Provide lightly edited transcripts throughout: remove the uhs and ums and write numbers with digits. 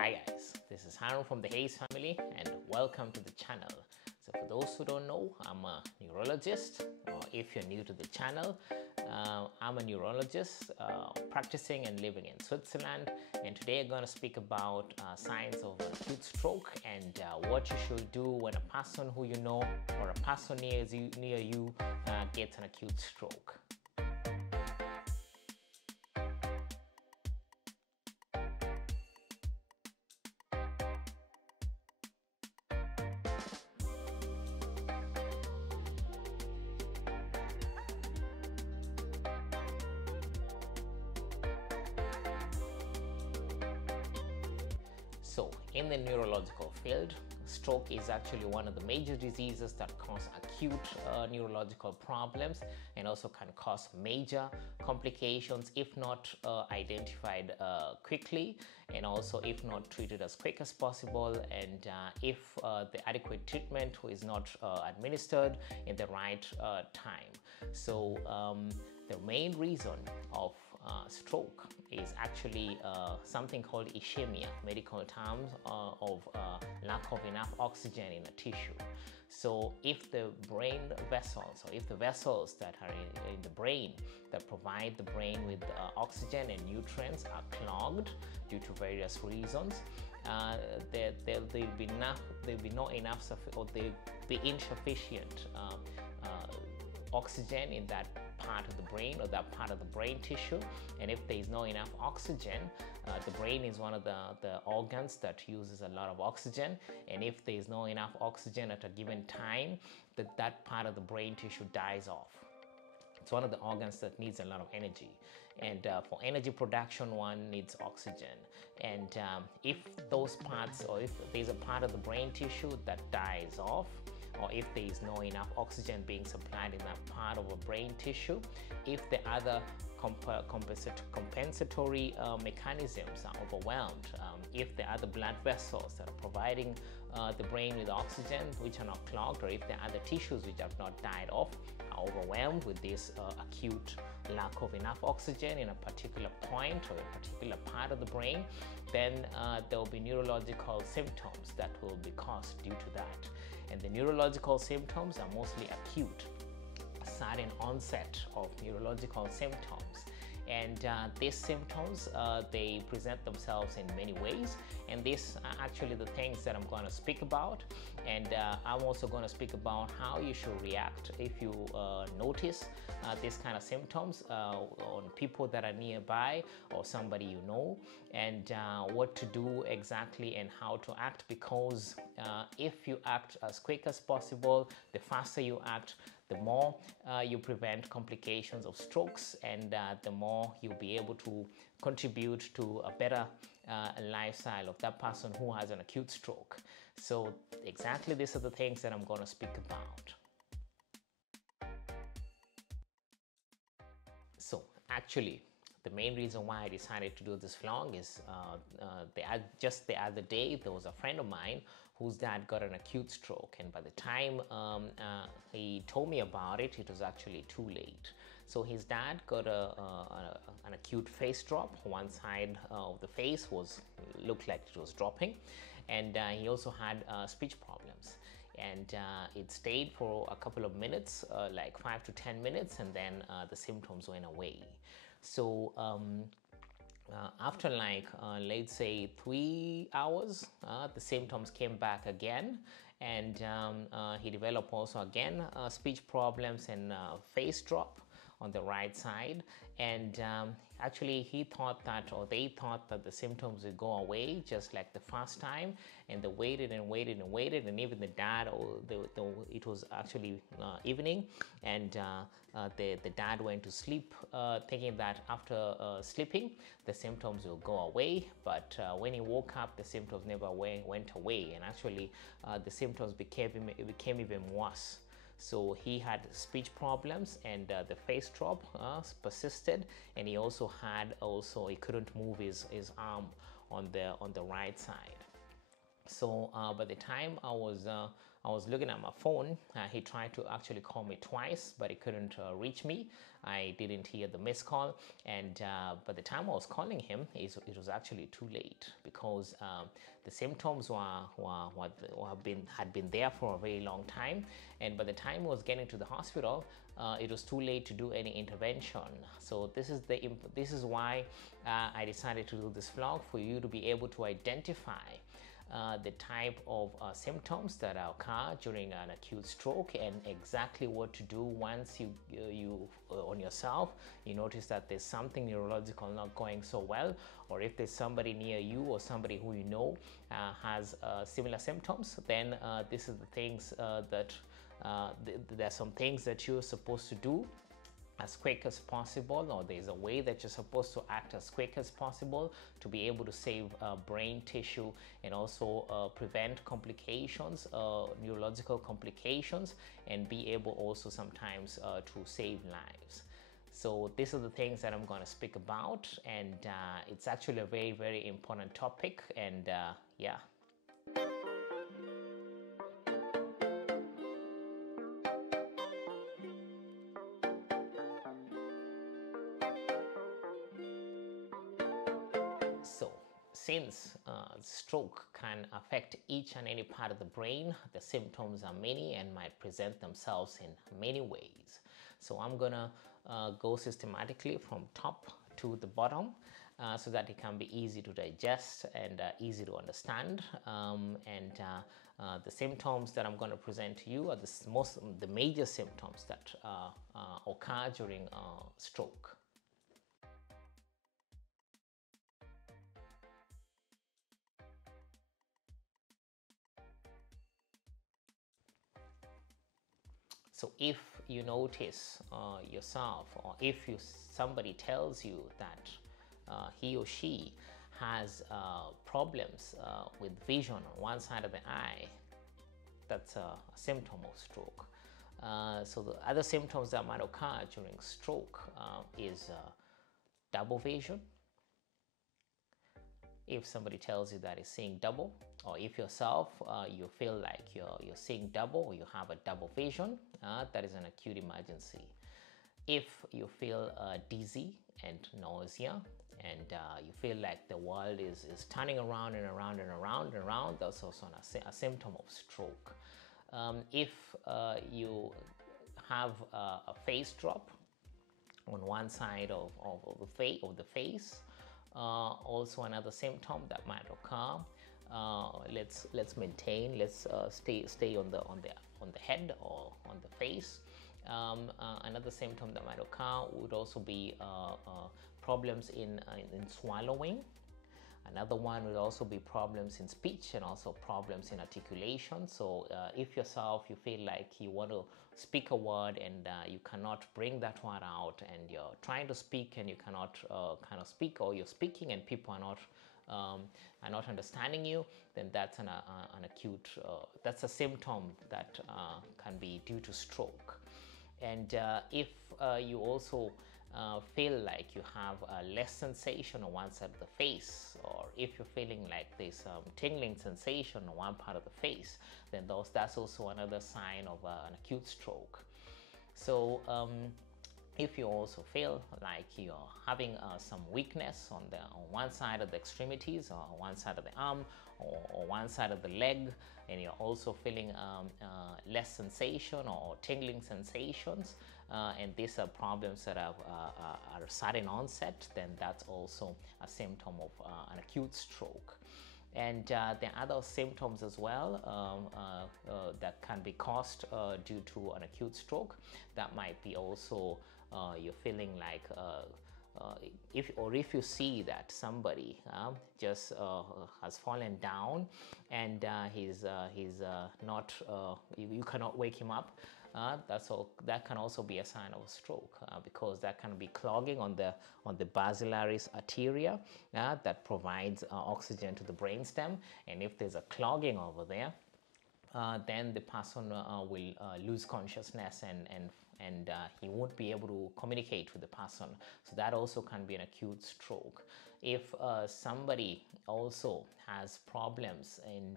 Hi guys, this is Harun from the Hayes family and welcome to the channel. So for those who don't know, I'm a neurologist, or if you're new to the channel, I'm a neurologist practicing and living in Switzerland, and today I'm going to speak about signs of acute stroke and what you should do when a person who you know or a person near you gets an acute stroke. So in the neurological field, stroke is actually one of the major diseases that cause acute neurological problems and also can cause major complications if not identified quickly, and also if not treated as quick as possible, and if the adequate treatment is not administered in the right time. So the main reason of stroke is actually something called ischemia, medical terms of lack of enough oxygen in a tissue. So if the brain vessels, or if the vessels that are in the brain that provide the brain with oxygen and nutrients are clogged due to various reasons, there'll be not enough, or there'll be insufficient oxygen in that part of the brain or that part of the brain tissue. And if there is not enough oxygen, the brain is one of the organs that uses a lot of oxygen, and if there is not enough oxygen at a given time, that part of the brain tissue dies off. It's one of the organs that needs a lot of energy, and for energy production one needs oxygen. And if those parts, or if there's a part of the brain tissue that dies off, or if there is not enough oxygen being supplied in that part of a brain tissue, if the other compensatory mechanisms are overwhelmed, if the other blood vessels that are providing the brain with oxygen which are not clogged, or if the other tissues which have not died off are overwhelmed with this acute lack of enough oxygen in a particular point or a particular part of the brain, then there will be neurological symptoms that will be caused due to that. And the neurological symptoms are mostly acute, sudden onset of neurological symptoms. And these symptoms, they present themselves in many ways, and these are actually the things that I'm going to speak about. And I'm also going to speak about how you should react if you notice these kind of symptoms on people that are nearby or somebody you know, and what to do exactly and how to act, because if you act as quick as possible, the faster you act, the more you prevent complications of strokes, and the more you'll be able to contribute to a better lifestyle of that person who has an acute stroke. So exactly these are the things that I'm going to speak about. So actually, the main reason why I decided to do this vlog is just the other day there was a friend of mine whose dad got an acute stroke, and by the time he told me about it, it was actually too late. So his dad got an acute face drop. One side of the face looked like it was dropping, and he also had speech problems. And it stayed for a couple of minutes, like 5 to 10 minutes, and then the symptoms went away. So after let's say 3 hours, the symptoms came back again, and he developed also again speech problems and face drop on the right side. And actually he thought that, or they thought that the symptoms would go away just like the first time, and they waited and waited and waited, and even the dad, it was actually evening, and the dad went to sleep thinking that after sleeping the symptoms will go away, but when he woke up the symptoms never went away, and actually the symptoms became even worse. So he had speech problems, and the face drop persisted, and he also he couldn't move his arm on the right side. So by the time I was looking at my phone, he tried to actually call me twice, but he couldn't reach me. I didn't hear the missed call, and by the time I was calling him, it was actually too late, because the symptoms had been there for a very long time, and by the time I was getting to the hospital, it was too late to do any intervention. So this is why I decided to do this vlog, for you to be able to identify the type of symptoms that occur during an acute stroke, and exactly what to do once you on yourself you notice that there's something neurological not going so well, or if there's somebody near you or somebody who you know has similar symptoms. Then this is the things that there's some things that you're supposed to do as quick as possible, or there's a way that you're supposed to act as quick as possible to be able to save brain tissue, and also prevent complications, neurological complications, and be able also sometimes to save lives. So these are the things that I'm going to speak about, and it's actually a very, very important topic, and yeah. So, since stroke can affect each and any part of the brain, the symptoms are many and might present themselves in many ways. So I'm gonna go systematically from top to the bottom, so that it can be easy to digest and easy to understand. The symptoms that I'm going to present to you are the major symptoms that occur during stroke. So if you notice yourself, or if somebody tells you that he or she has problems with vision on one side of the eye, that's a symptom of stroke. So the other symptoms that might occur during stroke is double vision. If somebody tells you that is seeing double, or if yourself you feel like you're seeing double, or you have a double vision, that is an acute emergency. If you feel dizzy and nausea, and you feel like the world is turning around and around and around and around, that's also a symptom of stroke. If you have a face drop on one side of the face, also another symptom that might occur. Let's maintain. Let's stay on the head or on the face. Another symptom that might occur would also be problems in swallowing. Another one will also be problems in speech, and also problems in articulation. So if yourself you feel like you want to speak a word and you cannot bring that word out, and you're trying to speak and you cannot kind of speak, or you're speaking and people are not understanding you, then that's an acute, that's a symptom that can be due to stroke. And if you also feel like you have less sensation on one side of the face, or if you're feeling like there's tingling sensation on one part of the face, then that's also another sign of an acute stroke. So if you also feel like you're having some weakness on one side of the extremities, or one side of the arm, or one side of the leg, and you're also feeling less sensation or tingling sensations, and these are problems that are sudden onset, then that's also a symptom of an acute stroke. And there are other symptoms as well that can be caused due to an acute stroke. That might be also you're feeling like if you see that somebody just has fallen down, and he's not, you cannot wake him up, that can also be a sign of a stroke, because that can be clogging on the basilaris arteria that provides oxygen to the brainstem, and if there's a clogging over there, then the person will lose consciousness, and he won't be able to communicate with the person. So that also can be an acute stroke. if somebody also has problems in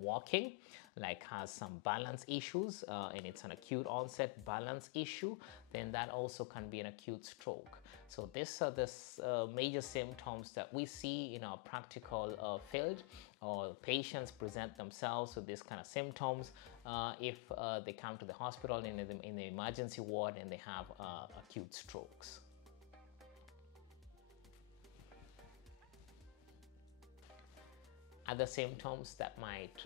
walking, like has some balance issues, and it's an acute onset balance issue, then that also can be an acute stroke. So these are the major symptoms that we see in our practical field, or patients present themselves with these kind of symptoms if they come to the hospital in the emergency ward and they have acute strokes. Other symptoms that might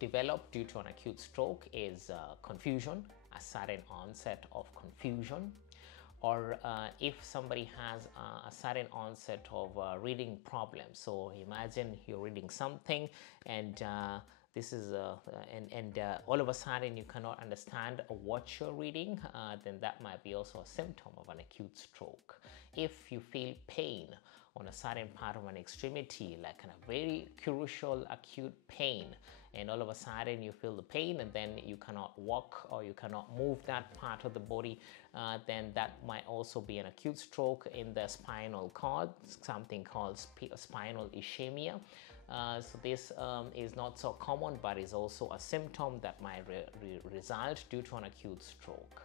develop due to an acute stroke is confusion, a sudden onset of confusion, or if somebody has a sudden onset of reading problems. So imagine you're reading something and this is all of a sudden you cannot understand what you're reading, then that might be also a symptom of an acute stroke. If you feel pain on a certain part of an extremity, like a very crucial acute pain, and all of a sudden you feel the pain and then you cannot walk or you cannot move that part of the body, then that might also be an acute stroke in the spinal cord, something called spinal ischemia. So this is not so common, but is also a symptom that might result due to an acute stroke.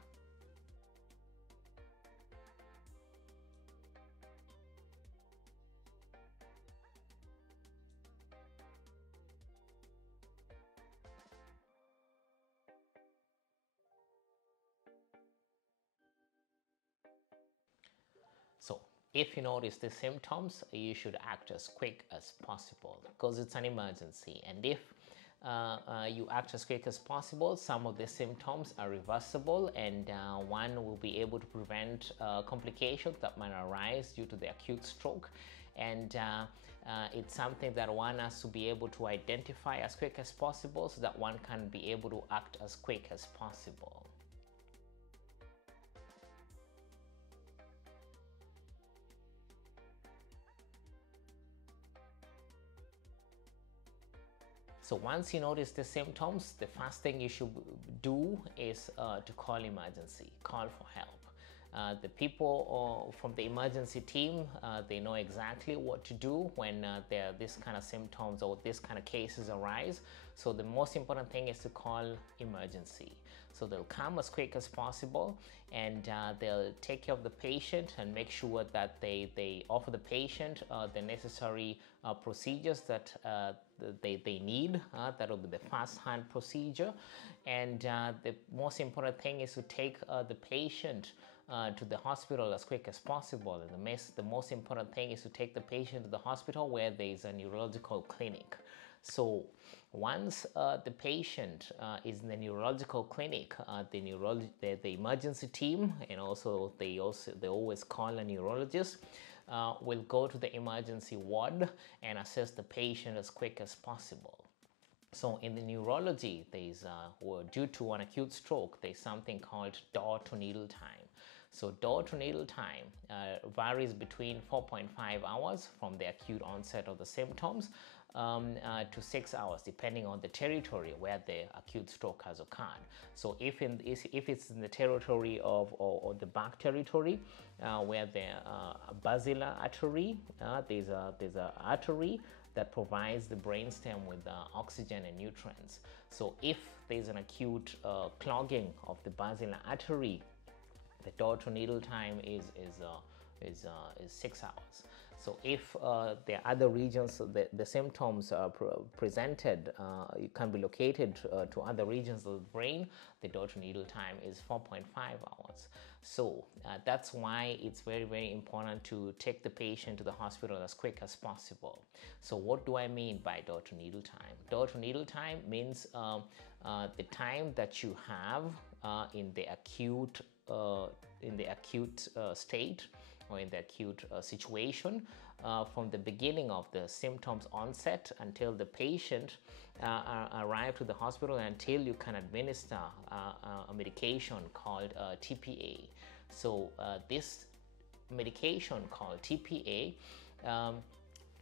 So if you notice the symptoms, you should act as quick as possible because it's an emergency. And if you act as quick as possible, some of the symptoms are reversible, and one will be able to prevent complications that might arise due to the acute stroke. And it's something that one has to be able to identify as quick as possible so that one can be able to act as quick as possible. So once you notice the symptoms, the first thing you should do is to call emergency, call for help. The people from the emergency team, they know exactly what to do when there are this kind of symptoms or this kind of cases arise. So the most important thing is to call emergency. So they'll come as quick as possible, and they'll take care of the patient and make sure that they offer the patient the necessary procedures that they need. That will be the first-hand procedure. And the most important thing is to take the patient to the hospital as quick as possible. And the most important thing is to take the patient to the hospital where there is a neurological clinic. So once the patient is in the neurological clinic, the emergency team, and also they always call a neurologist, will go to the emergency ward and assess the patient as quick as possible. So in the neurology, due to an acute stroke, there's something called door to needle time. So door to needle time varies between 4.5 hours from the acute onset of the symptoms to 6 hours, depending on the territory where the acute stroke has occurred. So if it's in the territory of or the back territory, where the basilar artery, there's a artery that provides the brainstem with oxygen and nutrients. So if there's an acute clogging of the basilar artery, the door to needle time is 6 hours. So if there are other regions, the symptoms are presented, it can be located to other regions of the brain, the door to needle time is 4.5 hours. So that's why it's very, very important to take the patient to the hospital as quick as possible. So what do I mean by door to needle time? Door to needle time means the time that you have in the acute state or in the acute situation, from the beginning of the symptoms onset until the patient arrive to the hospital, until you can administer a medication called TPA. So this medication called TPA,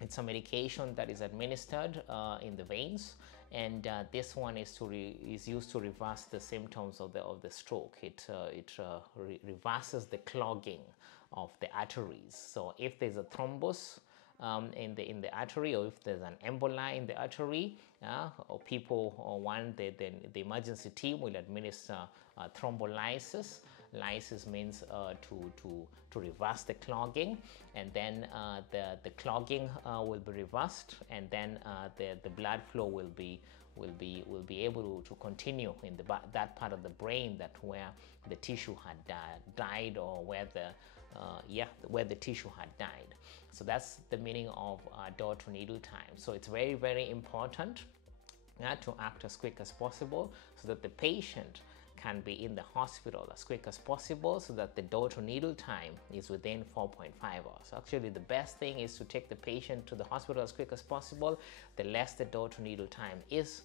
it's a medication that is administered in the veins, and this one is used to reverse the symptoms of the stroke. It reverses the clogging the arteries. So if there's a thrombus in the artery, or if there's an emboli in the artery, or people want the emergency team will administer thrombolysis. Lysis means to reverse the clogging, and then the clogging will be reversed, and then the blood flow will be able to continue in that part of the brain that where the tissue had died, or where the tissue had died. So that's the meaning of door to needle time. So it's very, very important to act as quick as possible, so that the patient can be in the hospital as quick as possible, so that the door to needle time is within 4.5 hours. Actually, the best thing is to take the patient to the hospital as quick as possible. The less the door to needle time is,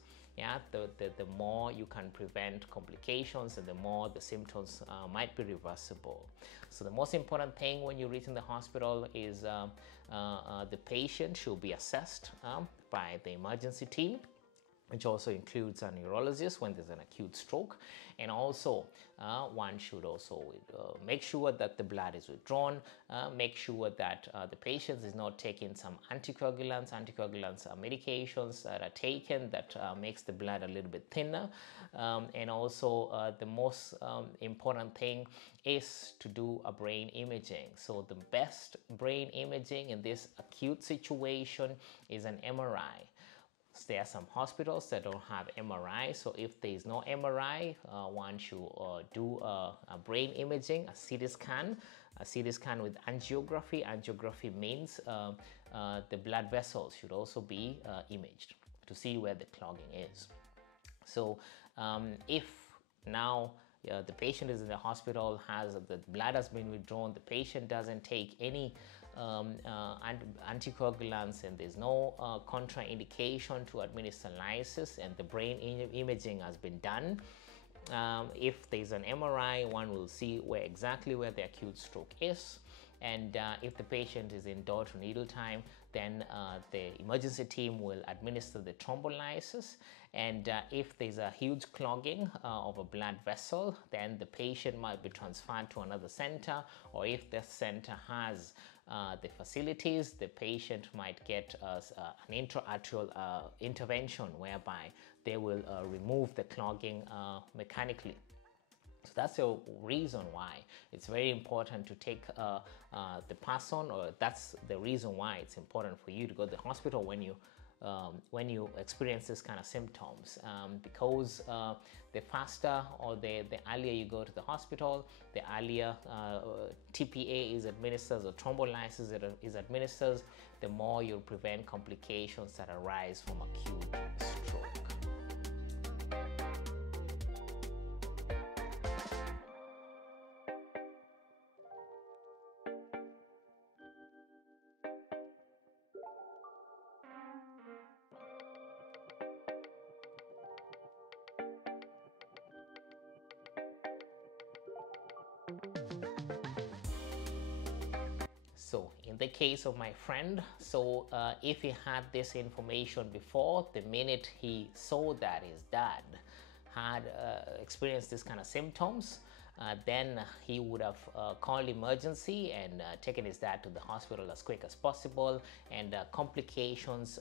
the more you can prevent complications, and the more the symptoms might be reversible. So the most important thing when you reach in the hospital is the patient should be assessed by the emergency team, which also includes a neurologist when there's an acute stroke. And also one should also make sure that the blood is withdrawn, make sure that the patient is not taking some anticoagulants. Anticoagulants are medications that are taken that makes the blood a little bit thinner. And also the most important thing is to do a brain imaging. So the best brain imaging in this acute situation is an MRI. There are some hospitals that don't have MRI, so if there is no MRI, one should do a brain imaging, a CT scan with angiography. Angiography means the blood vessels should also be imaged to see where the clogging is. So if now the patient is in the hospital, the blood has been withdrawn, the patient doesn't take any anticoagulants, and there's no contraindication to administer lysis, and the brain imaging has been done. If there's an MRI, one will see exactly where the acute stroke is. And if the patient is in door to needle time, then the emergency team will administer the thrombolysis. And if there's a huge clogging of a blood vessel, then the patient might be transferred to another center, or if the center has the facilities, the patient might get an intra-arterial intervention whereby they will remove the clogging mechanically. So that's the reason why it's very important to take the person, or that's the reason why it's important for you to go to the hospital when you experience this kind of symptoms, because the faster or the earlier you go to the hospital, the earlier TPA is administered, or thrombolysis is administered, the more you'll prevent complications that arise from acute stroke. So in the case of my friend, so if he had this information before, the minute he saw that his dad had experienced this kind of symptoms, then he would have called emergency and taken his dad to the hospital as quick as possible, and complications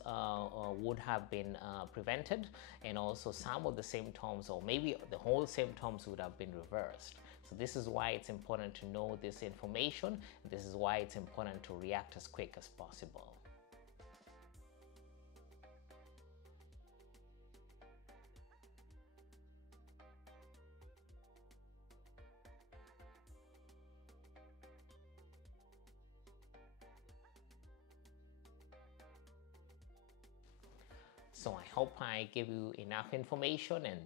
would have been prevented, and also some of the symptoms, or maybe the whole symptoms, would have been reversed. So this is why it's important to know this information. This is why it's important to react as quick as possible. So I hope I gave you enough information, and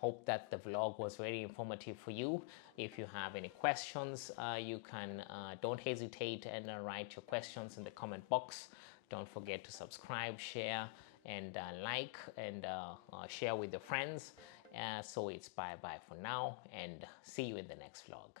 hope that the vlog was very informative for you. If you have any questions, you can don't hesitate and write your questions in the comment box. Don't forget to subscribe, share, and like, and share with your friends. So it's bye-bye for now, and see you in the next vlog.